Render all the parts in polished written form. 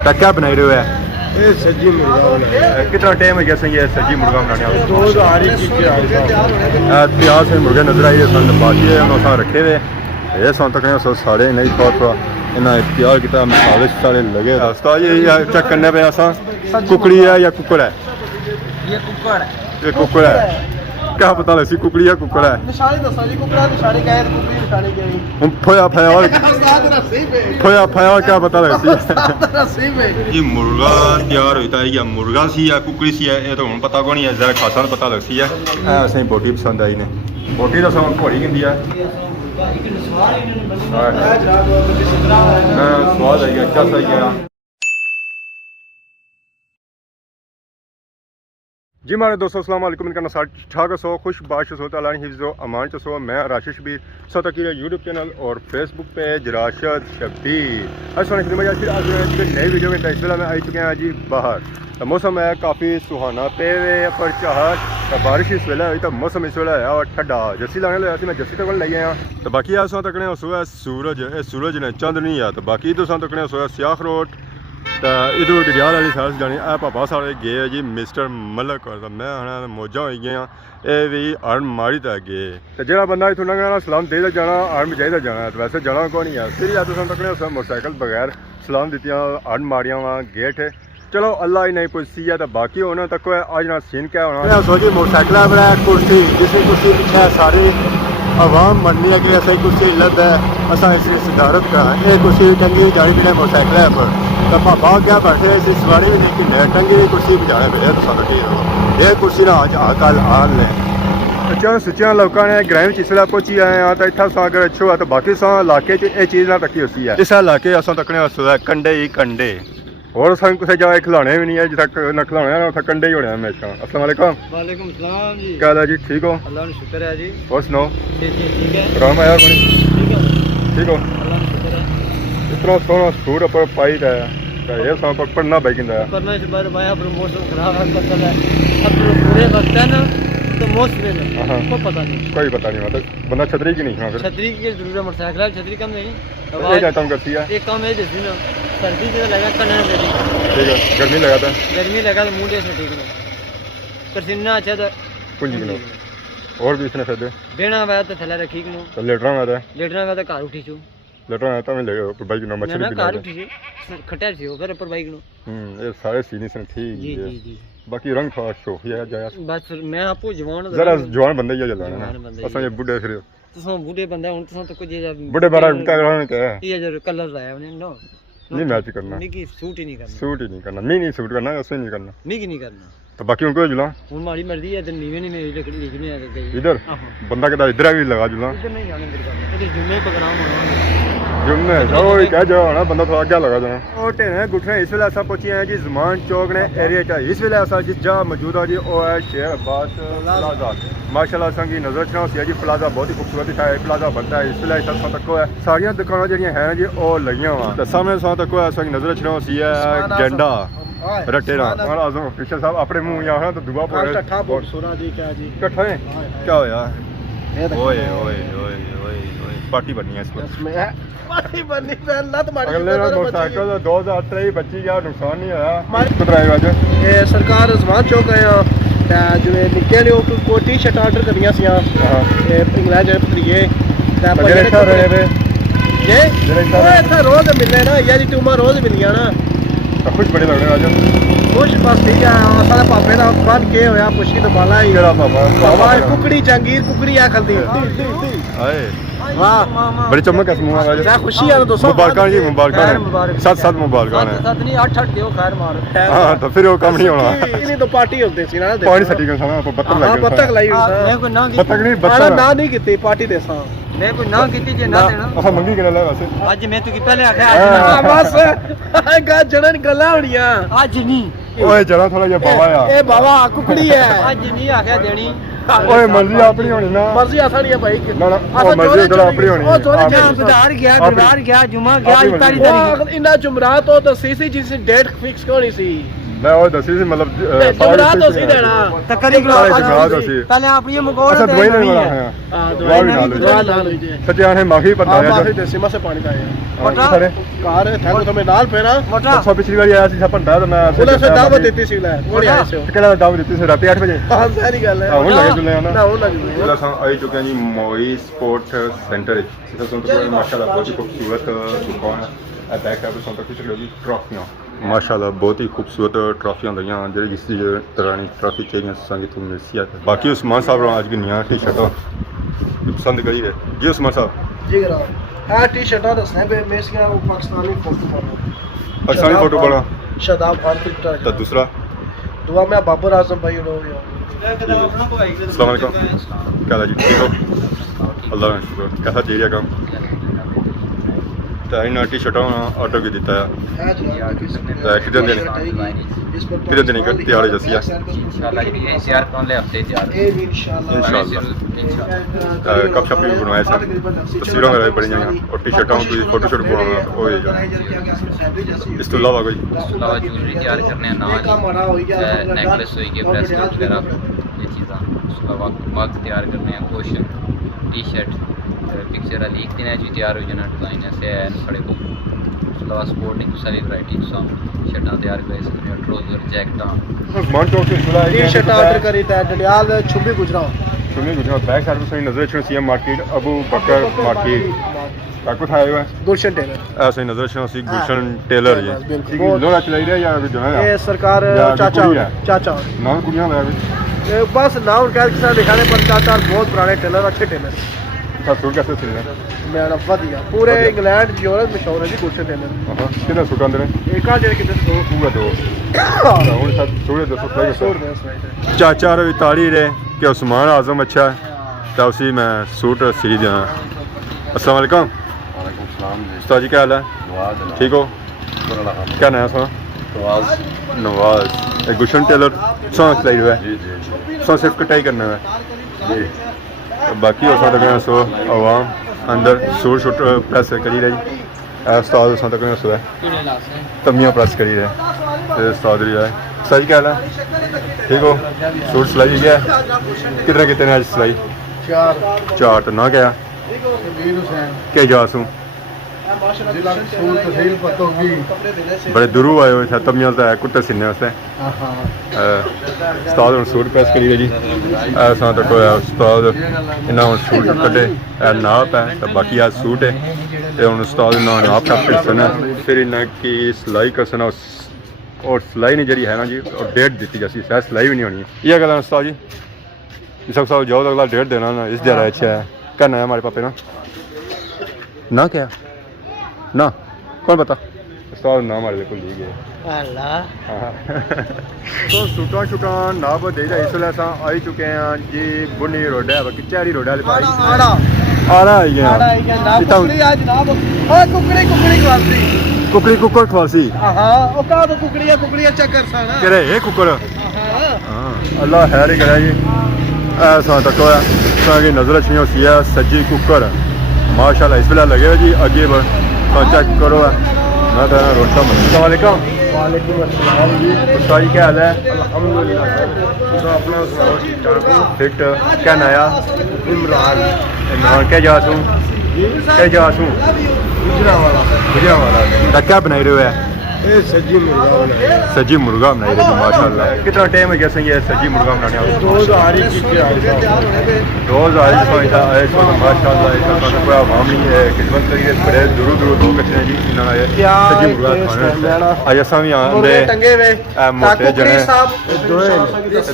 तो क्या बनाई रहे हो है? ये सज्जी मुर्गा कितना टाइम है जैसे ये सज्जी मुर्गा बनाने वाला? 2021 प्याज से मुर्गे नजर आई सन बाकी है रखे हुए ये सन तक साढ़े नहीं थोड़ा इन्हें तैयार किया मसाले सारे लगे रास्ता ये चेक करने पे असा कुकड़ी है या कुकड़ है? ये कुकड़ है। ये कुकड़ है क्या पता लग सी कुकड़ी या कुकड़ है? निशानी दसो जी कुकड़ा निशानी गए तो कुकड़ी निशानी गई हम फोया फाया क्या पता लग सी ये मुर्गा तैयार होता है या मुर्गा सी या कुकड़ी सी है ये तो हम पता को नहीं है जरा खासा पता लग सी है असें बोटी पसंद आई ने बोटी तो सब घोड़ी गिंदी है स्वाद आई गया अच्छा सही गया जी मारे दोस्तों अस्सलाम वालेकुम इनका नसार ठाक सो खुश बाश सो ताला हिफ्ज़ो अमान सो मैं राशिद शबीर सो तक यूट्यूब चैनल और फेसबुक पेज राशिद शबीर आज नई वीडियो में इस वेला में आई चुके हैं जी बाहर तो मौसम है काफ़ी सुहाना पे पर चाहत तो बारिश इस वेला हुई तो मौसम इस वेला है और ठंडा जस्सी लाने लगा मैं जस्सी तक ले आया तो बाकी अस तकने उस सूरज ने चंद नहीं है तो बाकी तो तकने उस सियाख रोड तो इधर डियार वाली साइड जानी है पापा सारे गए जी मिस्टर मलक और मैं हाँ मौजा हो गई हाँ ये भी अरण माड़ी तक गए तो जो बंदा इतों लंघना सलाम दे जाना अरण चाहिए जाना तो वैसे जाना कौन नहीं है फिर या तो तकने मोटरसाइकिल बगैर सलाम दी अरण मारिया वहाँ गेट चलो अल्लाह ही नहीं पूछती है तो बाकी होना तक आज ना सीन क्या होना सोची मोटरसाइकिल बनाया कुर्सी जिसकी कुर्सी पीछे सारी आवाम मननी है कि ऐसा ही कुर्सी लद है असा इसकी सिदारत का ये कुर्सी टंगी जानी बिना मोटरसाइकिल है पर तो पापा क्या बैठे इसी सवारी भी नहीं कि टंगी हुई कुर्सी बजाने पे तो सारा ठीक हो ये कुर्सी ना आज कल आन लें अच्छा सच्चा लोगों ने ग्राम च इसलिए पहुंची आए हैं तो इतना सा अगर अच्छो है तो बाकी सा इलाके ये चीज़ ना तकी होती है इस इलाके असा तकने कंडे ही कंडे और सन किसी जगह खिलाने भी नहीं है जितना न खिलाने ना उतना कंडे ही होने हमेशा। अस्सलाम वालेकुम। वालेकुम सलाम जी क्या हाल है जी ठीक हो? अल्लाह का शुक्र है जी और सुनाओ ठीक है आराम है यार बनी ठीक है ठीक हो अल्लाह का शुक्र है इतना सोना सूट पर पाई है ये सब पर पढ़ना बैगिंदा है पर मैं इस बार भाई अपना मौसम खराब है पता है अब पूरे वक्त है ना तो मौसम में को पता नहीं कोई पता नहीं मतलब बंदा छतरी की नहीं छतरी की जरूरत मोटरसाइकिल छतरी कम नहीं ये काम करती है एक काम है जैसे ना सर्दी से लगा करना है ठीक है गर्मी लगा था गर्मी लगा तो मुंह से ठीक नहीं पसीना अच्छा था कुछ किलो और भी इसने फिर देना हुआ तो थले रखी किलो तो लेटना हुआ था तो कार उठी छू लेटना है तो मैं ले पर बाइक नो मछली भी कार उठी खटा छी हो फिर पर बाइक नो ये सारे सीने से ठीक जी जी जी बाकी रंग था शो है जाया बस मैं आपको जवान जरा जवान बंदे ही चलाना असा ये बुढ़े फिर तुम बूढ़े बंदे हूं तुम तो कुछ बुढ़े बारा क्या करना क्या है ये जो कलर लाया उन्हें नो नहीं मैच करना नहीं सूट ही नहीं करना नहीं सूट करना उसमें नहीं करना नहीं करना तो बाकी उनको जुला हमारी मर्जी है नीवे नहीं मेरी लकड़ी लिखने आ गई इधर बंदा कहता इधर भी लगा जुला इधर नहीं जाने मेरे जुम्मे प्रोग्राम होना जुम्मे ओ क्या जाओ ना बंदा थोड़ा क्या लगा जाना ओ टेने गुठने इस वेले ऐसा पहुंचे हैं जी ज़मान चौक ने एरिया चा इस वेले ऐसा जिस जगह मौजूद है जी ओ है शेर अब्बास प्लाजा माशाल्लाह संगी नजर चढ़ा सी जी प्लाजा बहुत ही खूबसूरत है प्लाजा बनता है इस वेले ऐसा तक है सारी दुकानें जड़ियां हैं जी ओ लगियां हुआ तो सामने सा तक संगी नजर चढ़ा सी है झंडा रटे ना आजम ऑफिसर साहब अपने मुंह यहाँ तो दुआ पड़ कट्ठा बहुत सोना जी क्या जी कट्ठा है क्या होया ओए ओए ओए ओए पार्टी बननी है इसको पार्टी बननी है अल्लाह तुम्हारी अगले मोटरसाइकिल 2023 25 का नुकसान नहीं होया कितना आज ये सरकार ज़मान चौक गए जिवें निक्के ने को टी शर्ट ऑर्डर करियां सी ये इंग्लैंड जे पकड़िए ये इतना रोज मिलने ना ये जी टूमा रोज मिलियां ना खुश बड़े लग रहे आज खुश बस ठीक है सारे पापे का बन के होया पुछी तो बाला ही पापा कुकड़ी जंगीर कुकड़ी आ खलदी हाय वाह बड़ी चमक है मुंह आज खुशी है दोस्तों मुबारकां जी मुबारकां साथ मुबारकां है साथ नहीं 8 दियो खैर मार हां तो फिर वो काम नहीं होना इन्हीं तो पार्टी होती सी ना पानी सटी के सामने बत्तख लग गया बत्तख लाई मैं कोई ना बत्तख नहीं बत्तख ना नहीं कीती पार्टी देसा मैं कोई ना कीती जे ना देना हां मंगी के ले वैसे आज मैं तो की पहले आखे आज बस गा जणन गल्ला होणियां आज नहीं ओए जरा थोड़ा ये बाबा यार ए बाबा कुकड़ी है आज नहीं आखे देनी ओए मर्जी अपनी होनी ना मर्जी आसानी है भाई ना ना ओ मर्जी तो अपनी होनी ओ जोरे बाजार गया जुमा गया इतारी इना जुमरात हो तो सीसी जिस डेट फिक्स कोनी सी ਮੈਂ ਉਹ ਦੱਸੀ ਸੀ ਮਤਲਬ ਜਮਰਾ ਤੋਂ ਸੀ ਦੇਣਾ ਤਕਰੀ ਜਮਰਾ ਤੋਂ ਸੀ ਪਹਿਲੇ ਆਪਣੀਆਂ ਮਗੋੜ ਅੱਛਾ ਦਵਾਈ ਨਹੀਂ ਵਾਲਾ ਹੈ ਦਵਾਈ ਵੀ ਨਾਲ ਨਾਲ ਸੱਚਿਆ ਨੇ ਮਾਫੀ ਪਤਾ ਮਾਫੀ ਦੇ ਸਿਮਾ ਸੇ ਪਾਣੀ ਦਾ मोटा ਸਾਰੇ ਕਾਰ ਥੈਂਕ तुम्हें नाल फेरा मोटा ਅੱਛਾ ਪਿਛਲੀ ਵਾਰੀ ਆਇਆ ਸੀ ਛਪੰਡਾ ਤਾਂ ਮੈਂ ਉਹਨਾਂ ਸੇ ਦਾਵਤ ਦਿੱਤੀ ਸੀ ਲੈ ਕੋੜੀ ਆਏ ਸੀ ਕਿਹੜਾ ਦਾਵਤ ਦਿੱਤੀ ਸੀ ਰਾਤੀ 8 ਵਜੇ ਹਾਂ ਸਾਰੀ ਗੱਲ ਹੈ ਹੁਣ ਲੱਗੇ ਚੁੱਲੇ ਨਾ ਹੁਣ ਲੱਗ ਗਏ ਉਹਦਾ ਸਾਂ ਆਈ ਚੁੱਕੇ ਹਾਂ ਜੀ ਮੋਈ ਸਪੋਰਟ ਸੈਂਟਰ ਵਿੱਚ ਸਿੱਧਾ ਸੁਣ ਤੋਂ ਮਾਸ਼ਾਅੱਲਾ ਬਹੁਤ ਹੀ ਖੂਬਸੂਰਤ ਦੁਕਾਨ ਹੈ ਬੈਕ ਸਾਈਡ ਤੋਂ ਤੱਕ ਕੁਝ ਲੋਗੀ ਟਰਾਫੀਆਂ ਮਾਸ਼ਾਅੱਲਾ ਬਹੁਤ ਹੀ ਖੂਬਸੂਰਤ ਟਰਾਫੀਆਂ ਲਈਆਂ ਜਿਹੜੇ ਜਿਸ ਤਰ੍ਹਾਂ ਦੀ ਟਰਾਫੀ ਚਾਹੀਦੀਆਂ ਸੰਗਤ ਨੂੰ ਮਿਲਦੀ ਹੈ ਬਾਕੀ ਉਸਮਾਨ ਸਾਹਿਬ ਨੂੰ ਅੱਜ ਗਨੀਆਂ ਟੀ ਸ਼ਰਟਾਂ ਪਸੰਦ ਕਰੀ ਹੈ ਜੀ ਉਸਮਾਨ ਸਾਹਿਬ ਜੀ ਗਰਾ ਆ ਟੀ ਸ਼ਰਟਾਂ ਦਾ ਸਨੈਪ ਹੈ ਮੈਂ इसका वो पाकिस्तानी फोटो बना पाकिस्तानी फोटो बना शादाब खान की तरह तो दूसरा दुआ में बाबर आजम भाई हो गया अस्सलाम वालेकुम क्या हाल है जी ठीक हो अल्लाह का शुक्र कैसा चल रहा काम तो इन टी शर्टों ऑर्डर भी दिता है है जनाब कितने दिन तैयार हो जैसी इंशाल्लाह जी तैयार कर ले हफ्ते तैयार ए भी इंशाल्लाह कब शप भी बनवाए सर तस्वीरें वगैरह बड़ी जाएंगी और टी शर्टों की फोटो शूट बनवाना तो हो जाएगा इस तो अलावा कोई अलावा ज्वेलरी तैयार करने नाल नेकलेस होई के ब्रेसलेट वगैरह ये चीज़ां उसके अलावा मग तैयार करने हैं cushion T shirt picture Ali एक दिन भी तैयार हो जाना डिज़ाइन ऐसे है साढ़े को उसके अलावा स्पोर्टिंग सारी वैरायटी शर्टां तैयार करे सकते हैं ट्राउजर जैकटां मान चौक से खुला टी शर्ट ऑर्डर करी था डलियाल छुबी गुजरा सुनिए गुजरात बैक साइड में नजर सीएम मार्केट अबू बकर मार्केट काकू था आया गुलशन टेलर ऐसे नजर सी गुलशन टेलर जी लोड़ा चलाई रहे या जो है ये सरकार चाचा नाम कुड़ियां है बस नाम कह के दिखाने पर चाचा बहुत पुराने टेलर अच्छे टेलर सूट कैसे सिलने मेरा वधिया पूरे इंग्लैंड यूरोप मशहूर है जी गुलशन टेलर कितना सूट आंदे ने एक आ जेड़े कितने दो पूरा दो ਹੁਣ ਸਭ ਥੋੜੇ ਦੱਸੋ ਚਾਚਾ ਰਵੀ ਤਾੜੀ ਰੇ ਕਿ ਉਸਮਾਨ ਆਜ਼ਮ अच्छा है तो उसी मैं सूट सी दिया अस्सलाम वालेकुम उस्ताद जी क्या हाल है ठीक हो क्या नाम है आपका नवाज गुलशन टेलर सॉन्ग सिलाई हुआ है सॉन्ग सिर्फ कटाई करना है बाकी हो सकता सो आवाम अंदर सूट शूट प्रेस करी रही उस्ताद उस तक सो है तमियाँ प्रेस करी रहे उस्ताद भी है सही क्या हाल है ठीक हो सूट सिलाई गया कितने आज सिलाई चार तो ना क्या क्या जासूँ बड़े दूरों आए हो शायद तमियाँ से कुत्ते सीने वास्ते उस्ताद हूँ सूट प्रेस करी जी ऐसा तो कोई उस्ताद इन्ना हूँ सूट कटे नाप है तो बाकी आज सूट है तो हूँ उस्ताद इन्ना नाप टाप करना फिर इन्ना की सिलाई करना और सिलाई नहीं जी है ना जी और डेट दी जैसी शायद सिलाई भी नहीं होनी ये गल उस्ताद जी सब साल जाओ तो अगला डेट देना ना इस जरा अच्छा है करना है हमारे पापे ना क्या ना कौन पता उस्ताद नाम हमारे बिल्कुल ली गए अल्लाह तो सूटा शूटा नाप दे इस वेले अस आई चुके हैं जी बुनी रोड है किचैरी रोड वाले पास आड़ा आई गया कुकड़ी कुकड़ खवासी हां ओ का तो कुकड़िया चक्कर साना करे ए कुकड़ हां अल्लाह खैर करे जी ऐसा तक है ताकि नजर अच्छी होती है सज्जी कुकड़ माशाल्लाह इस वेले लगे जी आगे तो चेक करो मैं तो रोटा अस्सलाम वालेकुम वालेकुम अस्सलाम जी उस्ताद जी क्या हाल है अल्हम्दुलिल्लाह तो अपना सुनाओ ठीक ठाक हो फिट क्या नया इमरान क्या जासूँ क्या जासूँ गुजरावाला क्या बनाई रहे हो है ये सज्जी मुर्गा सज्जी मुर्गा बनाई रहे माशाल्लाह कितना टाइम है जैसे ये सज्जी मुर्गा बनाने 2000 की 2000 माशाल्लाह इसका कोई आवाम नहीं है खिदमत करिए बड़े दूर दूर लोग अच्छे जी इन्होंने सज्जी मुर्गा खाने आज असा भी आंदे टंगे वे मोटे जने साहब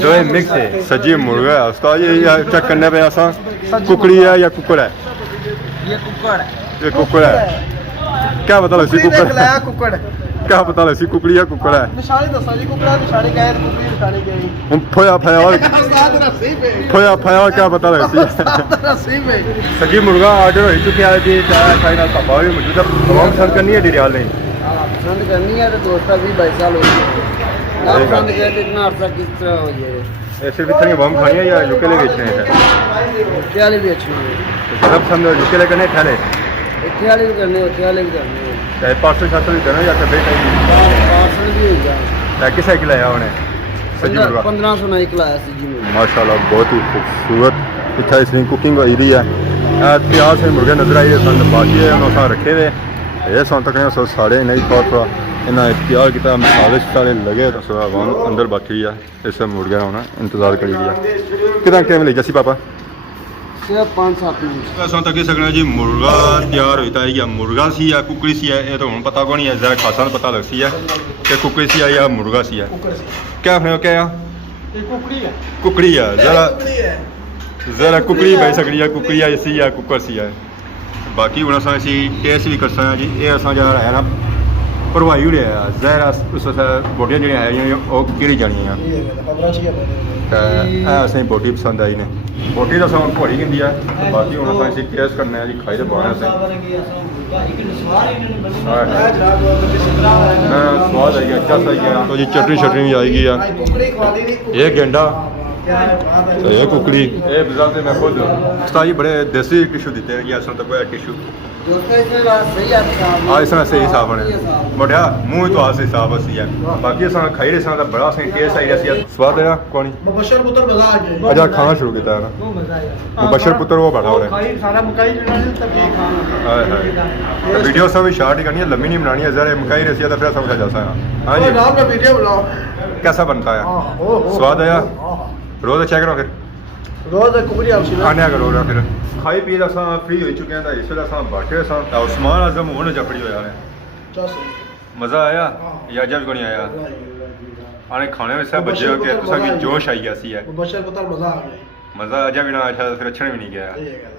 दो मिक्स है सज्जी मुर्गा है उस्ताद ये चेक करने पे असा कुकड़ी है या कुकड़ है ये कुकड़ है क्या पता लग कुकड़ क्या पता लग कुकड़ी या कुकड़ है निशानी दसा जी कुकड़ा निशानी गए कुकड़ी निशानी गई हम फोया फया क्या पता लग सज्जी मुर्गा ऑर्डर हो चुके हैं जी चाय ना पापा भी मौजूद है तमाम पसंद करनी है डिरियाल नहीं पसंद करनी है तो दोस्ता भी 22 साल हो गए ना पसंद करे तो इतना अर्सा किस तरह हो जाए ऐसे भी इतनी बम खानी है या यूके ले बेचने हैं क्या ले भी अच्छी है ज़्यादा पसंद यूके ले करने ठहरे इतने वाले भी करने होते वाले भी करने चाहे पार्सल शार्सल भी देना या कभी पार्सल भी हो जाए किस साइकिल आया उन्हें सज्जी मुर्गा 1500 ਨਾਲ ਇੱਕ ਲਾਇਆ ਸੀ ਜੀ ਮੈਂ। माशाल्लाह बहुत ही खूबसूरत इतना इसकी कुकिंग होई दी है प्याज से मुर्गे नजर आई सन बाकी उन्होंने रखे हुए ये सन तक सो साड़े नहीं थोड़ा इन्हें तैयार किया मसाले शसाले लगे तो सो अंदर बाकी है इस मुर्गे होना इंतजार करी दिया कितना टाइम लग जैसी पापा ਸਿਰਫ 5-7 ਮਿੰਟ। असां तक सकना जी मुर्गा तैयार होता है या मुर्गा सी या कुकड़ी सी है ये तो हम पता को नहीं है जरा खासा पता लग सी है कि कुकड़ी सी है या मुर्गा सी है क्या क्या कुकड़ी है जरा कुकड़ी भाई सकनी है कुकड़ी है सी है कुकर सी है बाकी हूँ अस टेस्ट भी कर सकते जी ये अस जरा है ना भरवाई होड़े जहर उस बोटियां जी वो गिरी जानियां असें बोटी पसंद आई ने बोटी तो सगों घोड़ी गिंदी है बाकी हूँ अस टेस्ट करने जी खाई तो पाने स्वाद आई गया अच्छा सही है तो जी चटनी शटनी भी आई गई है ये गेंडा तो ये कुकड़ी ये बजाते मैं खुद उस्ताद जी बड़े देसी टिशू देते हैं असल तक टिशू हाँ इस तरह सही साफ होने मोटिया मुँह तो आज से साफ सी है बाकी अस खाई रहे सा बड़ा सही टेस्ट आई रहा स्वाद आया कौन अच्छा खाना शुरू किया है ना मुबशर पुत्र वो बड़ा हो रहा है वीडियो सब भी शार्ट ही करनी है लम्बी नहीं बनानी है जरा मकाई रसी तो फिर समझा जा सकता हाँ जी कैसा बनता है स्वाद आया रोज अच्छा करो फिर रोज कुकड़ी आने करो ना फिर खाई पी असां फ्री हो चुके हैं इस वेले असां बैठे सां उस्मान आजम हुन जफड़ी होया ने मज़ा आया या जब कोनी आया आने खाने में सब बजे के तुसा की जोश आई गया सी है बशर पता मजा आ गया मज़ा अजय भी ना आया फिर अच्छा भी नहीं गया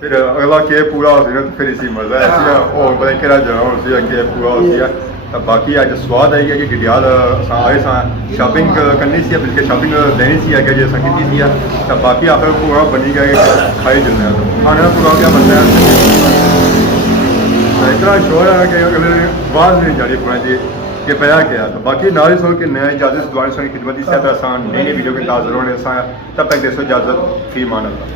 फिर अगला के पूरा हो गया फिर इसी मज़ा है ओ बड़े केरा जरा हो सी के पूरा हो गया बाकी अज स्वाद आई गया कि डिडियाल आए सा शॉपिंग करनी सी बल्कि शॉपिंग देनी सी है जो असें की तो बाकी आखिर पूरा बनी गया खाई दिंदे खाने का पूरा क्या बनता है इतना शोर है कि अगले आवाज़ नहीं जानी पड़ी कि पया क्या तो बाकी नारी सुन के नया इजाज़त दुआएं सुन खिदमत इस तरह नई नई वीडियो के ताज़र होने तब तक देसो इजाज़त फी मान अल्लाह।